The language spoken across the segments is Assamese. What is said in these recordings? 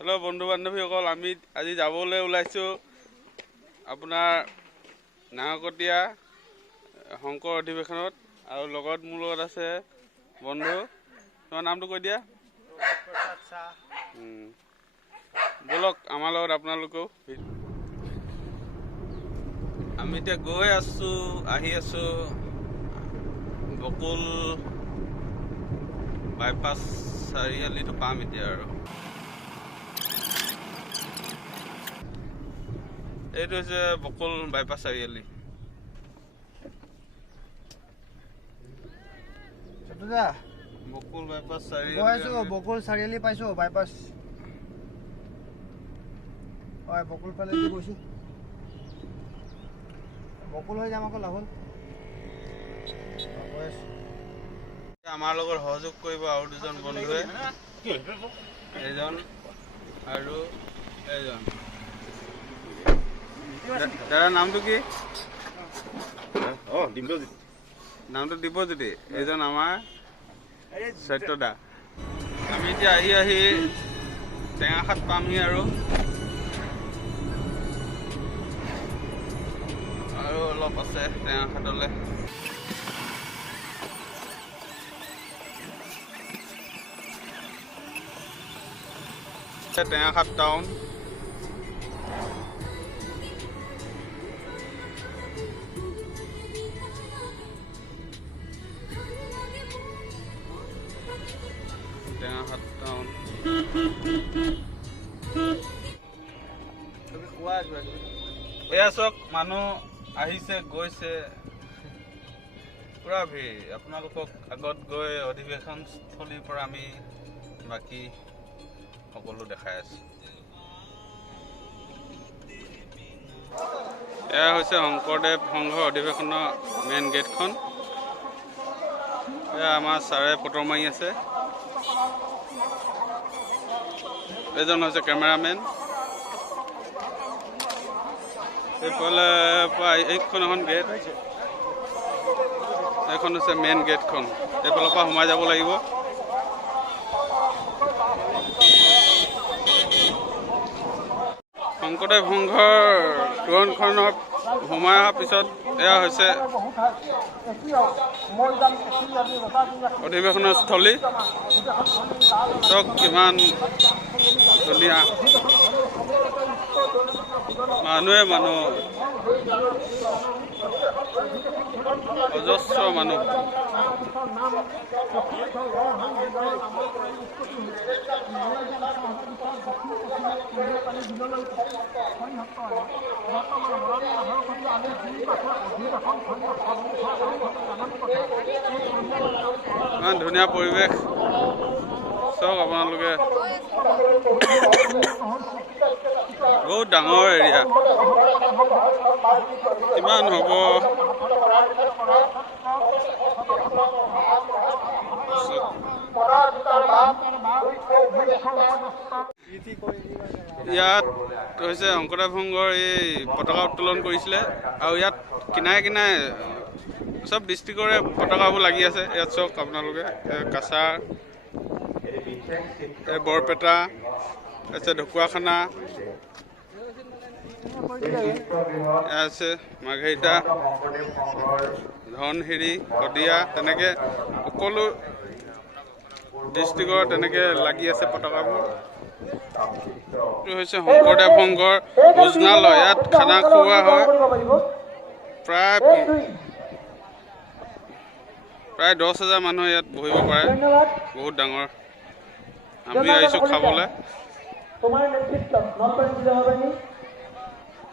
হেল্ল' বন্ধু বান্ধৱীসকল, আমি আজি যাবলৈ ওলাইছোঁ আপোনাৰ নাহৰকটীয়া শংকৰ অধিৱেশনত। আৰু লগত মোৰ লগত আছে বন্ধু। তোমাৰ নামটো কৈ দিয়া। ব'লক আমাৰ লগত আপোনালোকেও। আমি এতিয়া গৈ আছোঁ, আহি আছোঁ বকুল বাইপাছ চাৰিআলিটো পাম এতিয়া। আৰু এইটো হৈছে বকুল বাইপাছ চাৰিআলি। বকুল বাইপাছ চাৰিআলি, বকুল চাৰিআলি পাইছো। বাইপাছ হয়, বকুল ফালে গৈছো। বকুল হৈ যাম আকৌ লাভল। আমাৰ লগত সহযোগ কৰিব আৰু দুজন বন্ধুৱে, এজন আৰু এজন। দাদাৰ নামটো কি? নামটো দিব্যজ্যোতি। এইজন আমাৰ সত্যদা। আমি এতিয়া আহি টেঙাখাত পামহি আৰু অলপ আছে টেঙাখাতলৈ। টেঙাখাত টাউন। টেঙাখাত টাউন। এয়া চাওক, মানুহ আহিছে গৈছে, পুৰা ভিৰ। আপোনালোকক আগত গৈ অধিৱেশনস্থলীৰ পৰা আমি বাকী সকলো দেখাই আছো। এয়া হৈছে শংকৰদেৱ সংঘৰ অধিৱেশনৰ মেইন গেটখন। এয়া আমাৰ ছাৰে ফটো মাৰি আছে। এজন হৈছে কেমেৰামেন। এইফালে এইখন এখন গেট, এইখন হৈছে মেইন গেটখন। এইফালৰ পৰা সোমাই যাব লাগিব। শংকৰদেৱ সংঘৰ তোৰণখনত সোমাই অহাৰ পিছত এয়া হৈছে অধিৱেশনৰ স্থলী। চাওক কিমান ধুনীয়া, মানুহে মানুহ, অজস্ৰ মানুহ। ইমান ধুনীয়া পৰিৱেশ চাওক আপোনালোকে। বহুত ডাঙৰ এৰিয়া। কিমান হ'ব? ইয়াত হৈছে শংকৰদেৱ সংঘৰ এই পতাকা উত্তোলন কৰিছিলে। আৰু ইয়াত কিনাৰে কিনাৰে চব ডিষ্ট্ৰিক্টৰে পতাকাবোৰ লাগি আছে। ইয়াত চাওক আপোনালোকে, কাছাৰ, বৰপেটা, আছে ঢকুৱাখানা, আছে মাৰ্ঘেৰিটা, ধনশিৰি, শদিয়া, তেনেকৈ সকলো ডিষ্ট্ৰিক্টৰ তেনেকৈ লাগি আছে পতাকাবোৰ। এইটো হৈছে শংকৰদেৱ সংঘৰ ভোজনালয়। ইয়াত খানা খোৱা হয়। প্ৰায় 10,000 মানুহ ইয়াত বহিব পাৰে। বহুত ডাঙৰ। আমি আহিছোঁ খাবলৈ।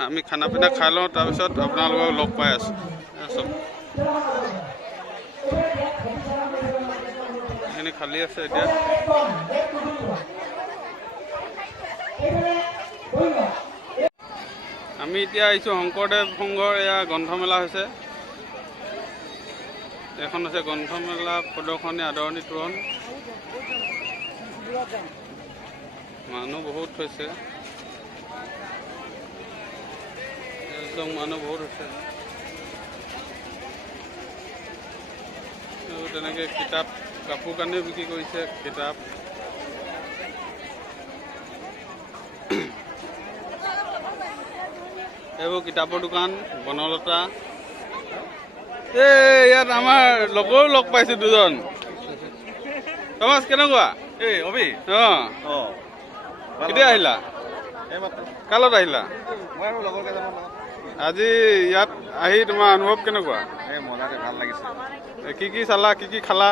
আমি খানা পিনা খাই লওঁ, তাৰপিছত আপোনালোকক লগ পাই আছোঁ। এইখিনি খালী আছে এতিয়া। আমি এতিয়া আহিছোঁ শংকৰদেৱ সংঘৰ এয়া গ্ৰন্থমেলা হৈছে। এখন হৈছে গ্ৰন্থমেলা প্ৰদৰ্শনী আদৰণি তোৰণ। মানুহ বহুত হৈছে, মানুহ বহুত হৈছে। তেনেকৈ কিতাপ, কাপোৰ কানিও বিক্ৰী কৰিছে, কিতাপ। এইবোৰ কিতাপৰ দোকান বনলতা। ইয়াত আমাৰ লগৰো লগ পাইছো দুজন। টমাছ কেনেকুৱা? এই অবি কেতিয়া আহিলা? কালত আহিলা? মই আৰু লগৰ কেইজনৰ লগত আজি ইয়াত আহি তোমাৰ অনুভৱ কেনেকুৱা? এই মজাতে ভাল লাগিছে। কি চালা, কি খালা?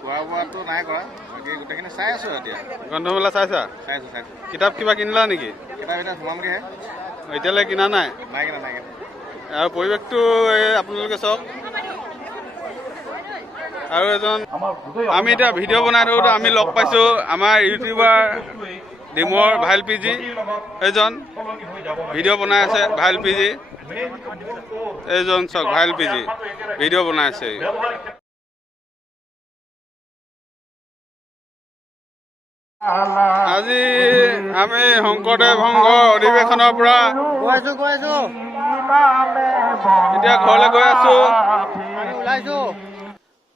খোৱা বোৱাটো নাই কৰা, বাকী গোটেইখিনি চাই আছোঁ এতিয়া। গ্ৰন্থমেলা চাইছা? চাইছোঁ কিতাপ কিবা কিনিলা নেকি? কিতাপ এতিয়া সোমামগৈহে। এতিয়ালৈ কিনা নাই? নাই কিনা আৰু পৰিৱেশটো আপোনালোকে চাওক। আৰু এজন আমি এতিয়া ভিডিঅ' বনাই থাকোঁতে আমি লগ পাইছোঁ আমাৰ ইউটিউবাৰ ডিমৰ ভাইল পিজি। এইজন ভিডিঅ' বনাই আছে ভাইল পিজি। এইজন চাওক ভাইল পিজি ভিডিঅ' বনাই আছে। আজি আমি শংকৰদেৱ সংঘৰ অধিৱেশনৰ পৰা গৈ আছো এতিয়া ঘৰলৈ গৈ আছো। আমি ওলাইছো।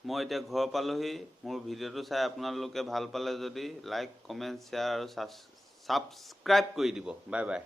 মই এতিয়া ঘৰ পালোহি। মোৰ ভিডিঅ'টো চাই আপোনালোকে ভাল পালে যদি লাইক, কমেণ্ট, শ্বেয়াৰ আৰু ছাবস্ক্ৰাইব কৰি দিব। Bye bye.